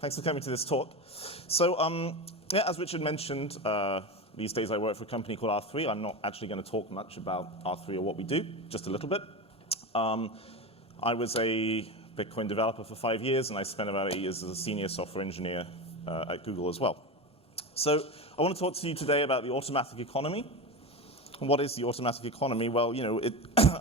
Thanks for coming to this talk. So, yeah, as Richard mentioned, these days I work for a company called R3. I'm not actually going to talk much about R3 or what we do, just a little bit. I was a Bitcoin developer for 5 years, and I spent about 8 years as a senior software engineer at Google as well. So I want to talk to you today about the automatic economy. And what is the automatic economy? Well, you know,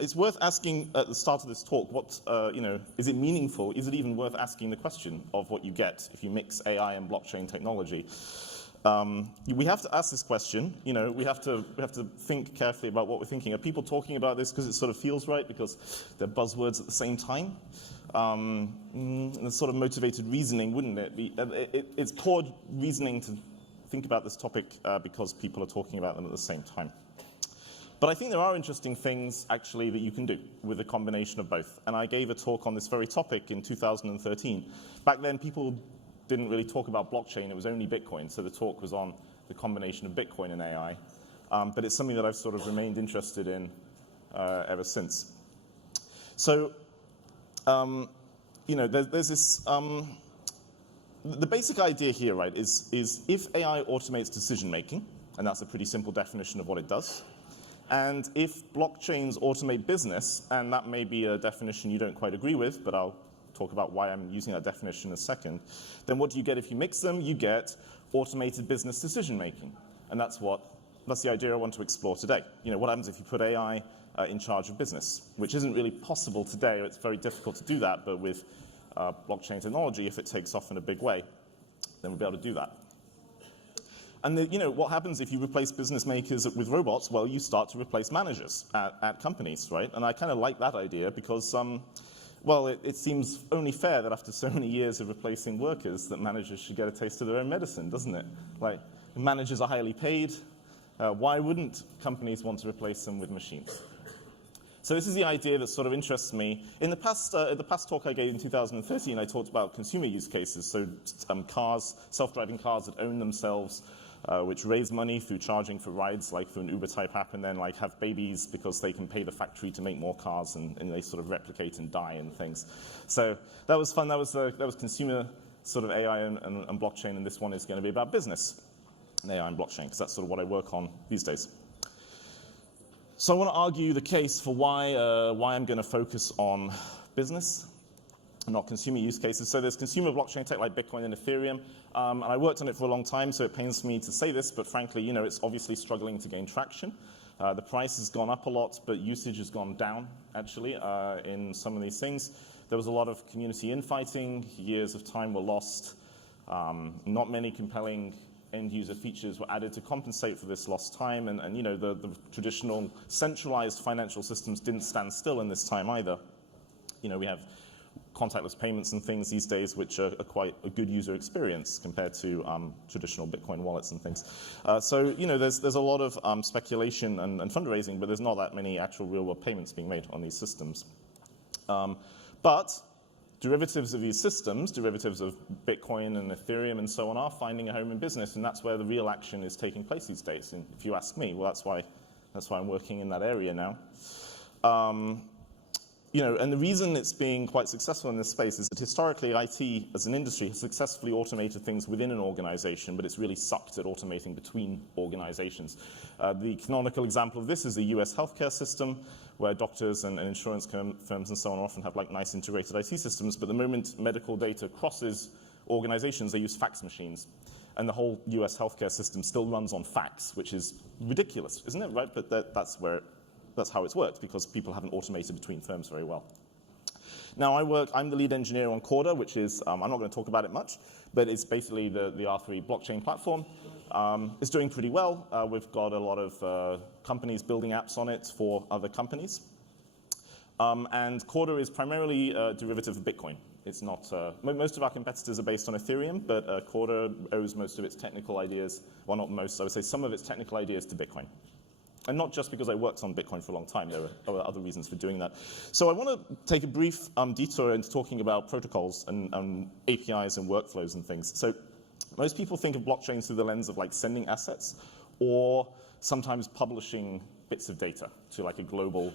it's worth asking at the start of this talk, what, you know, is it meaningful? Is it even worth asking the question of what you get if you mix AI and blockchain technology? We have to ask this question. You know, we have to think carefully about what we're thinking. Are people talking about this because it sort of feels right, because they're buzzwords at the same time? And it's sort of motivated reasoning, wouldn't it be? It's poor reasoning to think about this topic because people are talking about them at the same time. But I think there are interesting things, actually, that you can do with a combination of both. And I gave a talk on this very topic in 2013. Back then, people didn't really talk about blockchain. It was only Bitcoin. So the talk was on the combination of Bitcoin and AI. But it's something that I've sort of remained interested in ever since. So, you know, there's this... the basic idea here, right, is if AI automates decision-making, and that's a pretty simple definition of what it does, and if blockchains automate business, and that may be a definition you don't quite agree with, but I'll talk about why I'm using that definition in a second, then what do you get if you mix them? You get automated business decision-making. And that's the idea I want to explore today. You know, what happens if you put AI in charge of business, which isn't really possible today. It's very difficult to do that, but with blockchain technology, if it takes off in a big way, then we'll be able to do that. And you know, what happens if you replace business makers with robots? Well, you start to replace managers at companies, right? And I kind of like that idea because, well, it seems only fair that after so many years of replacing workers that managers should get a taste of their own medicine, doesn't it? Like, managers are highly paid. Why wouldn't companies want to replace them with machines? So this is the idea that sort of interests me. In the past talk I gave in 2013, I talked about consumer use cases, so cars, self-driving cars that own themselves, which raise money through charging for rides, like through an Uber-type app, and then like have babies because they can pay the factory to make more cars, and they sort of replicate and die and things. So that was fun. That was consumer sort of AI and blockchain, and this one is going to be about business and AI and blockchain, because that's sort of what I work on these days. So I want to argue the case for why I'm going to focus on business and not consumer use cases. So there's consumer blockchain tech like Bitcoin and Ethereum, and I worked on it for a long time, so it pains me to say this, but frankly, you know, it's obviously struggling to gain traction. The price has gone up a lot, but usage has gone down, actually, in some of these things. There was a lot of community infighting. Years of time were lost. Not many compelling end-user features were added to compensate for this lost time, and you know, the traditional centralized financial systems didn't stand still in this time either. You know, we have contactless payments and things these days, which are quite a good user experience compared to traditional Bitcoin wallets and things. So, you know, there's a lot of speculation and fundraising, but there's not that many actual real-world payments being made on these systems. But derivatives of these systems, derivatives of Bitcoin and Ethereum and so on, are finding a home in business, and that's where the real action is taking place these days. And if you ask me, well, that's why I'm working in that area now. You know, and the reason it's being quite successful in this space is that historically IT as an industry has successfully automated things within an organization, but it's really sucked at automating between organizations. The canonical example of this is the US healthcare system, where doctors and insurance firms and so on often have like nice integrated IT systems, but the moment medical data crosses organizations, they use fax machines. And the whole US healthcare system still runs on fax, which is ridiculous, isn't it, right? But that's how it's worked, because people haven't automated between firms very well. Now I'm the lead engineer on Corda, which is, I'm not going to talk about it much, but it's basically the R3 blockchain platform. It's doing pretty well. We've got a lot of companies building apps on it for other companies. And Corda is primarily a derivative of Bitcoin. It's not, most of our competitors are based on Ethereum, but Corda owes most of its technical ideas, well, not most, I would say some of its technical ideas to Bitcoin. And not just because I worked on Bitcoin for a long time. There are other reasons for doing that. So I want to take a brief detour into talking about protocols and APIs and workflows and things. So most people think of blockchain through the lens of like sending assets or sometimes publishing bits of data to like a global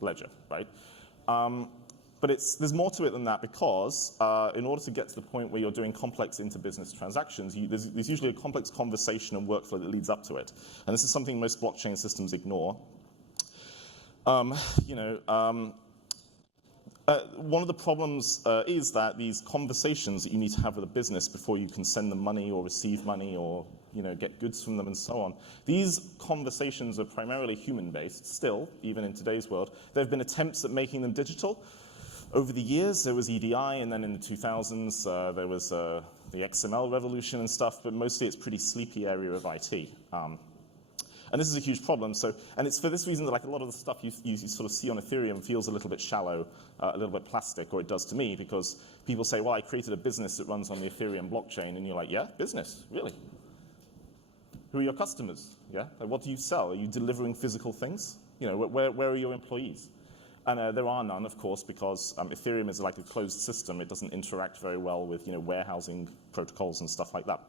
ledger, right? But there's more to it than that because in order to get to the point where you're doing complex inter-business transactions, there's usually a complex conversation and workflow that leads up to it. And this is something most blockchain systems ignore. One of the problems is that these conversations that you need to have with a business before you can send them money or receive money or get goods from them and so on, these conversations are primarily human-based still, even in today's world. There have been attempts at making them digital. Over the years, there was EDI, and then in the 2000s, there was the XML revolution and stuff, but mostly it's a pretty sleepy area of IT. And this is a huge problem. And it's for this reason that like a lot of the stuff you sort of see on Ethereum feels a little bit shallow, a little bit plastic, or it does to me, because people say, well, I created a business that runs on the Ethereum blockchain, and you're like, yeah, business, really? Who are your customers? Yeah, like, what do you sell? Are you delivering physical things? Where are your employees? And there are none, of course, because Ethereum is like a closed system. It doesn't interact very well with warehousing protocols and stuff like that.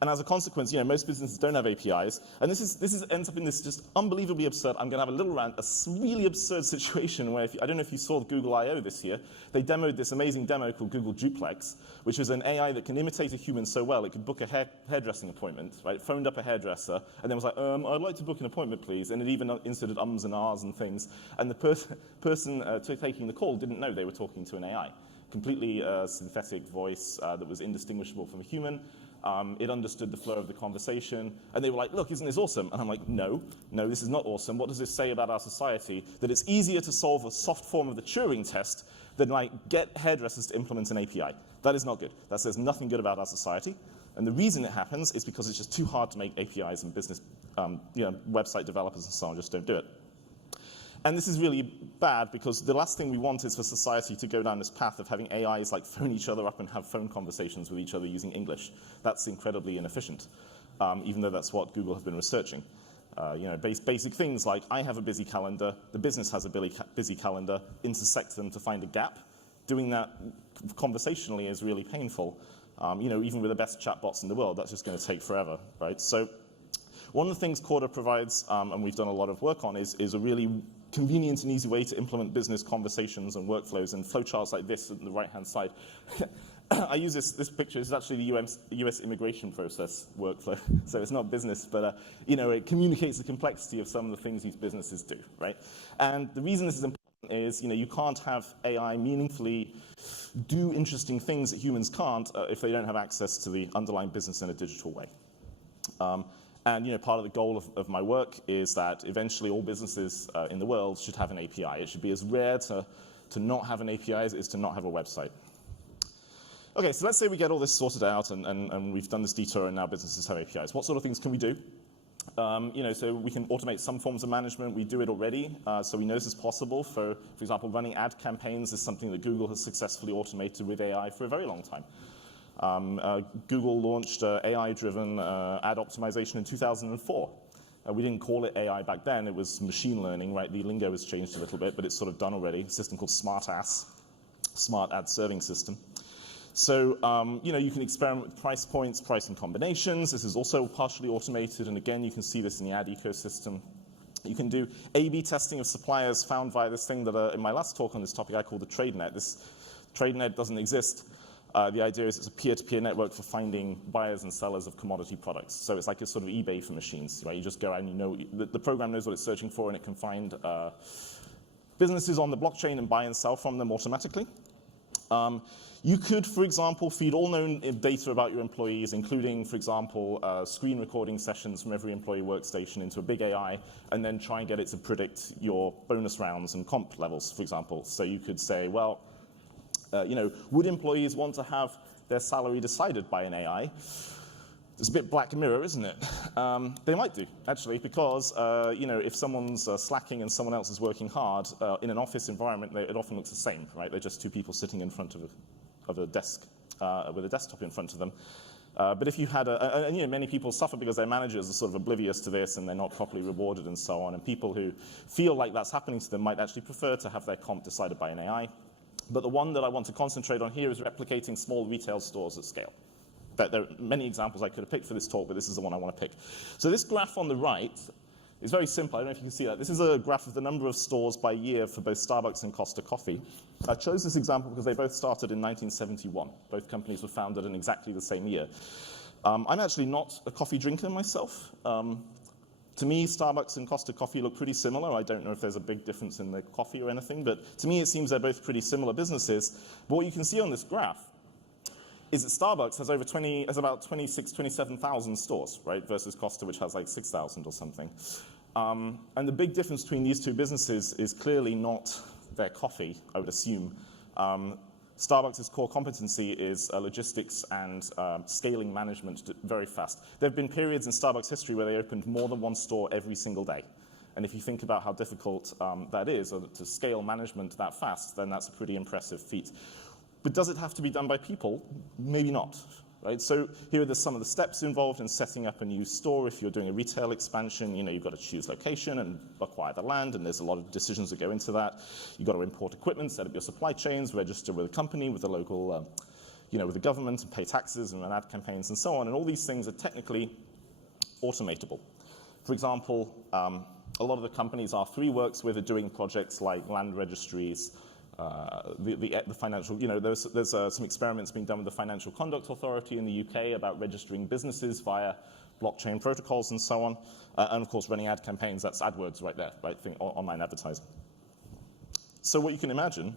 And as a consequence, most businesses don't have APIs. And this ends up in this just unbelievably absurd. I'm going to have a little rant, a really absurd situation where I don't know if you saw Google I/O this year. They demoed this amazing demo called Google Duplex, which is an AI that can imitate a human so well it could book a hairdressing appointment, right? Phoned up a hairdresser and then was like, I'd like to book an appointment, please. And it even inserted ums and ahs and things. And the person taking the call didn't know they were talking to an AI. Completely synthetic voice that was indistinguishable from a human. It understood the flow of the conversation, and they were like, look, isn't this awesome? And I'm like, no, this is not awesome. What does this say about our society? That it's easier to solve a soft form of the Turing test than like get hairdressers to implement an API. That is not good. That says nothing good about our society. And the reason it happens is because it's just too hard to make APIs, and business, website developers and so on just don't do it. And this is really bad because the last thing we want is for society to go down this path of having AIs like phone each other up and have phone conversations with each other using English. That's incredibly inefficient, even though that's what Google have been researching. Basic things like I have a busy calendar, the business has a busy calendar, intersect them to find a gap. Doing that conversationally is really painful. Even with the best chatbots in the world, that's just going to take forever, right? So one of the things Corda provides, and we've done a lot of work on, is a really convenient and easy way to implement business conversations and workflows and flowcharts like this on the right-hand side. I use this picture. This is actually the US immigration process workflow. So it's not business, but it communicates the complexity of some of the things these businesses do, right? And the reason this is important is you can't have AI meaningfully do interesting things that humans can't if they don't have access to the underlying business in a digital way. And part of the goal of my work is that eventually all businesses in the world should have an API. It should be as rare to not have an API as it is to not have a website. Okay, so let's say we get all this sorted out and we've done this detour and now businesses have APIs. What sort of things can we do? So we can automate some forms of management. We do it already, so we know this is possible. For example, running ad campaigns is something that Google has successfully automated with AI for a very long time. Google launched AI-driven ad optimization in 2004. We didn't call it AI back then. It was machine learning, right? The lingo has changed a little bit, but it's sort of done already. A system called Smart Ad Serving System. So, you can experiment with price points, pricing combinations. This is also partially automated, and again, you can see this in the ad ecosystem. You can do A/B testing of suppliers found via this thing that in my last talk on this topic I called the TradeNet. This TradeNet doesn't exist. The idea is it's a peer-to-peer network for finding buyers and sellers of commodity products. So it's like a sort of eBay for machines, right? You just go out and the program knows what it's searching for, and it can find businesses on the blockchain and buy and sell from them automatically. You could, for example, feed all known data about your employees, including, for example, screen recording sessions from every employee workstation into a big AI, and then try and get it to predict your bonus rounds and comp levels, for example. So you could say, well, would employees want to have their salary decided by an AI? It's a bit Black Mirror, isn't it? They might do, actually, because if someone's slacking and someone else is working hard, in an office environment, it often looks the same, right? They're just two people sitting in front of a desk with a desktop in front of them. But if you had many people suffer because their managers are sort of oblivious to this and they're not properly rewarded and so on. And people who feel like that's happening to them might actually prefer to have their comp decided by an AI. But the one that I want to concentrate on here is replicating small retail stores at scale. There are many examples I could have picked for this talk, but this is the one I want to pick. So this graph on the right It's very simple. I don't know if you can see that. This is a graph of the number of stores by year for both Starbucks and Costa Coffee. I chose this example because they both started in 1971. Both companies were founded in exactly the same year. I'm actually not a coffee drinker myself. To me, Starbucks and Costa Coffee look pretty similar. I don't know if there's a big difference in the coffee or anything, but to me it seems they're both pretty similar businesses. But what you can see on this graph is that Starbucks has about 26, 27,000 stores, right, versus Costa, which has like 6,000 or something. And the big difference between these two businesses is clearly not their coffee, I would assume. Starbucks' core competency is logistics and scaling management very fast. There have been periods in Starbucks history where they opened more than one store every single day. And if you think about how difficult that is, or to scale management that fast, then that's a pretty impressive feat. But does it have to be done by people? Maybe not. Right? So here are some of the steps involved in setting up a new store. If you're doing a retail expansion, you've got to choose location and acquire the land, and there's a lot of decisions that go into that. You've got to import equipment, set up your supply chains, register with a company, with the local, with the government, and pay taxes and run ad campaigns and so on. And all these things are technically automatable. For example, a lot of the companies R3 works with are doing projects like land registries, the financial, there's some experiments being done with the Financial Conduct Authority in the UK about registering businesses via blockchain protocols and so on, and of course running ad campaigns. That's AdWords right there, right? Online advertising. So what you can imagine,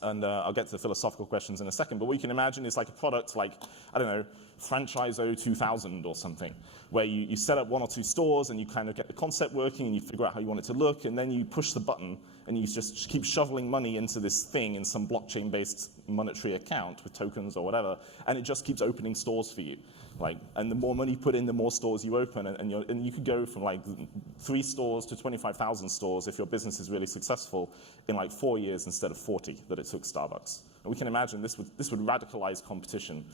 and I'll get to the philosophical questions in a second, but what you can imagine is like a product like, I don't know, Franchiseo 2000 or something, where you set up one or two stores and you kind of get the concept working and you figure out how you want it to look, and then you push the button and you just keep shoveling money into this thing in some blockchain-based monetary account with tokens or whatever, and it just keeps opening stores for you. And the more money you put in, the more stores you open, and you could go from like 3 stores to 25,000 stores if your business is really successful in like 4 years instead of 40 that it took Starbucks. And we can imagine this would radicalize competition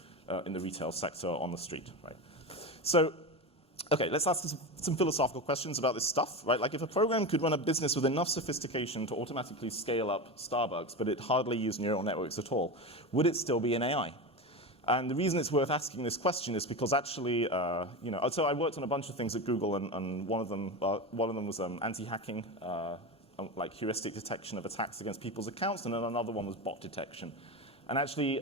in the retail sector on the street, right? So, okay, let's ask some philosophical questions about this stuff, right? Like if a program could run a business with enough sophistication to automatically scale up Starbucks, but it hardly used neural networks at all, would it still be an AI? And the reason it's worth asking this question is because actually, so I worked on a bunch of things at Google, and one of them was anti-hacking, like heuristic detection of attacks against people's accounts, and then another one was bot detection. And actually,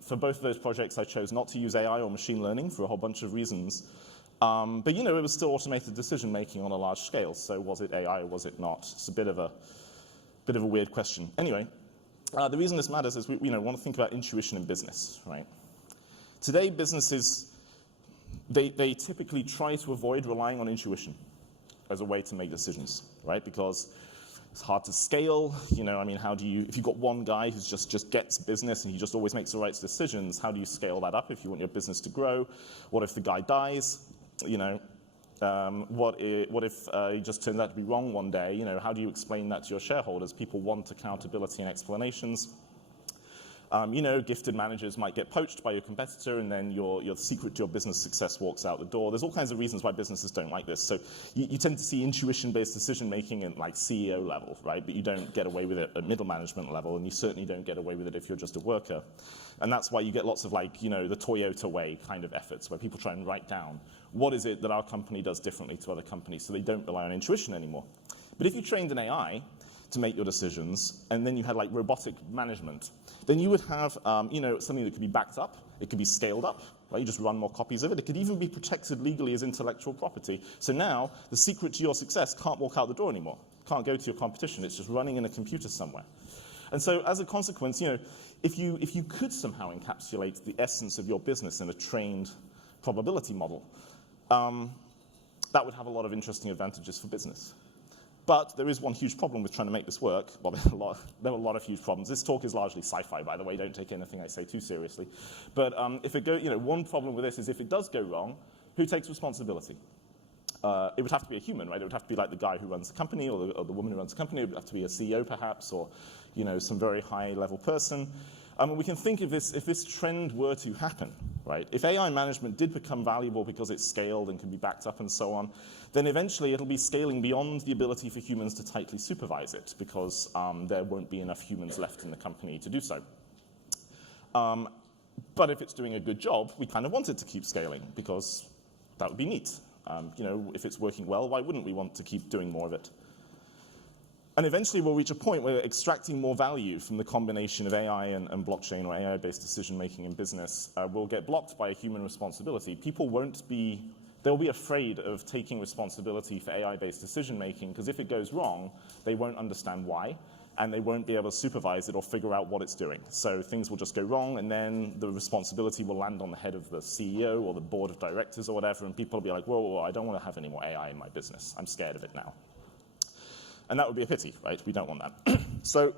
for both of those projects, I chose not to use AI or machine learning for a whole bunch of reasons. But it was still automated decision making on a large scale. So was it AI or was it not? It's a bit of a weird question. Anyway, the reason this matters is we want to think about intuition in business, right? Today, businesses, they typically try to avoid relying on intuition as a way to make decisions, right? Because it's hard to scale. How do you, if you've got one guy who just gets business and he just always makes the right decisions, how do you scale that up if you want your business to grow? What if the guy dies? What if he just turns out to be wrong one day? How do you explain that to your shareholders? People want accountability and explanations. Gifted managers might get poached by your competitor, and then your secret to your business success walks out the door. There's all kinds of reasons why businesses don't like this. So you tend to see intuition-based decision-making at like CEO level, right? But you don't get away with it at middle management level, and you certainly don't get away with it if you're just a worker. And that's why you get lots of the Toyota way kind of efforts, where people try and write down what is it that our company does differently to other companies, so they don't rely on intuition anymore. But if you trained an AI to make your decisions, and then you had like robotic management, then you would have something that could be backed up, it could be scaled up, right? You just run more copies of it. It could even be protected legally as intellectual property. So now the secret to your success can't walk out the door anymore, can't go to your competition, it's just running in a computer somewhere. And so as a consequence, if you could somehow encapsulate the essence of your business in a trained probability model, that would have a lot of interesting advantages for business. But there is one huge problem with trying to make this work. Well, there are a lot of huge problems. This talk is largely sci-fi, by the way. Don't take anything I say too seriously. But if it goes, one problem with this is if it does go wrong, who takes responsibility? It would have to be a human, right? It would have to be like the guy who runs the company, or the woman who runs the company. It would have to be a CEO, perhaps, or some very high-level person. We can think if this trend were to happen, right? If AI management did become valuable because it's scaled and can be backed up and so on, then eventually it'll be scaling beyond the ability for humans to tightly supervise it, because there won't be enough humans left in the company to do so. But if it's doing a good job, we kind of want it to keep scaling, because that would be neat. If it's working well, why wouldn't we want to keep doing more of it? And eventually we'll reach a point where extracting more value from the combination of AI and blockchain or AI-based decision-making in business will get blocked by a human responsibility. People they'll be afraid of taking responsibility for AI-based decision-making because if it goes wrong, they won't understand why, and they won't be able to supervise it or figure out what it's doing. So things will just go wrong, and then the responsibility will land on the head of the CEO or the board of directors or whatever, and people will be like, whoa, I don't want to have any more AI in my business. I'm scared of it now. And that would be a pity, right? We don't want that. So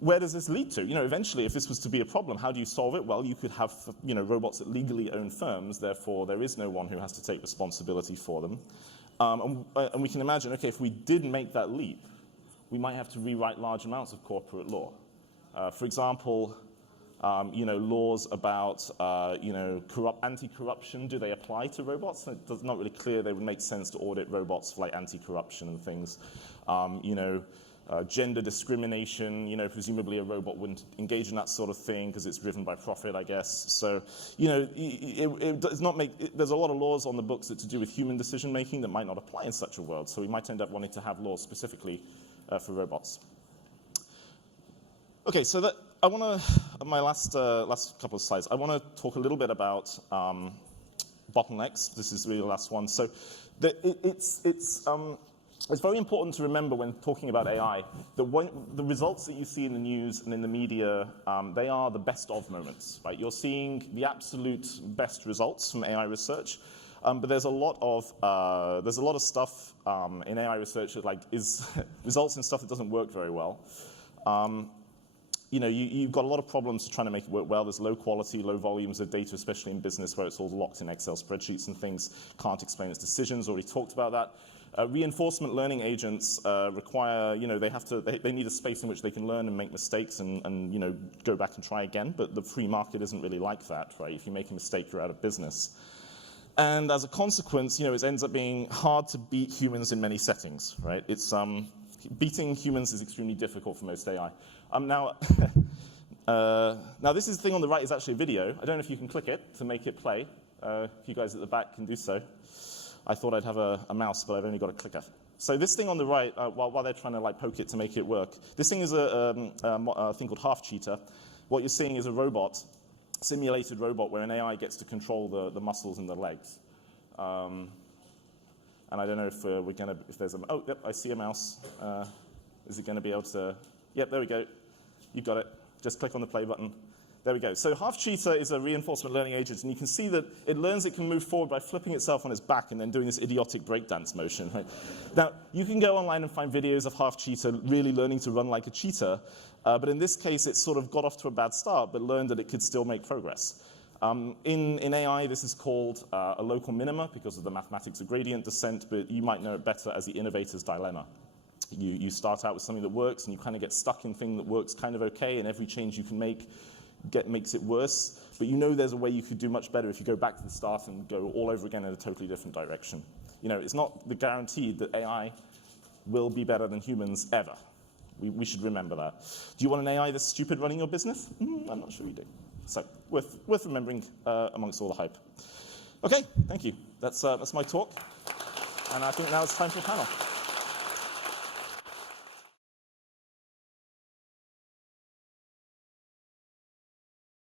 where does this lead to? Eventually, if this was to be a problem, how do you solve it? Well, you could have, robots that legally own firms. Therefore, there is no one who has to take responsibility for them. And we can imagine, okay, if we did make that leap, we might have to rewrite large amounts of corporate law. For example, laws about, anti-corruption, do they apply to robots? It's not really clear they would make sense to audit robots for like anti-corruption and things. Gender discrimination, presumably a robot wouldn't engage in that sort of thing because it's driven by profit, I guess. So, it does not there's a lot of laws on the books that to do with human decision-making that might not apply in such a world. So we might end up wanting to have laws specifically for robots. Okay, so that I want to, my last couple of slides, I want to talk a little bit about bottlenecks. This is really the last one. So it's very important to remember when talking about AI that the results that you see in the news and in the media, they are the best of moments, right? You're seeing the absolute best results from AI research, but there's a lot of stuff in AI research that results in stuff that doesn't work very well. You've got a lot of problems trying to make it work well. There's low quality, low volumes of data, especially in business where it's all locked in Excel spreadsheets and things. Can't explain its decisions. Already talked about that. Reinforcement learning agents require, they need a space in which they can learn and make mistakes and go back and try again. But the free market isn't really like that, right? If you make a mistake, you're out of business. And as a consequence, it ends up being hard to beat humans in many settings, right? It's beating humans is extremely difficult for most AI. Now this thing on the right is actually a video. I don't know if you can click it to make it play. If you guys at the back can do so. I thought I'd have a mouse, but I've only got a clicker. So this thing on the right, while they're trying to poke it to make it work, this thing is a thing called half cheetah. What you're seeing is a robot, simulated robot, where an AI gets to control the muscles in the legs. And I don't know if if there's oh, yep, I see a mouse. Is it going to be able to? Yep, there we go. You've got it. Just click on the play button. There we go. So half cheetah is a reinforcement learning agent, and you can see that it learns it can move forward by flipping itself on its back and then doing this idiotic breakdance motion. Right? Now, you can go online and find videos of half cheetah really learning to run like a cheetah, but in this case, it sort of got off to a bad start, but learned that it could still make progress. In AI, this is called a local minima because of the mathematics of gradient descent, but you might know it better as the innovator's dilemma. You start out with something that works, and you kind of get stuck in thing that works kind of okay, and every change you can make makes it worse. But there's a way you could do much better if you go back to the start and go all over again in a totally different direction. It's not the guaranteed that AI will be better than humans ever. We should remember that. Do you want an AI that's stupid running your business? I'm not sure you do. So worth remembering amongst all the hype. Okay, thank you. That's my talk, and I think now it's time for a panel.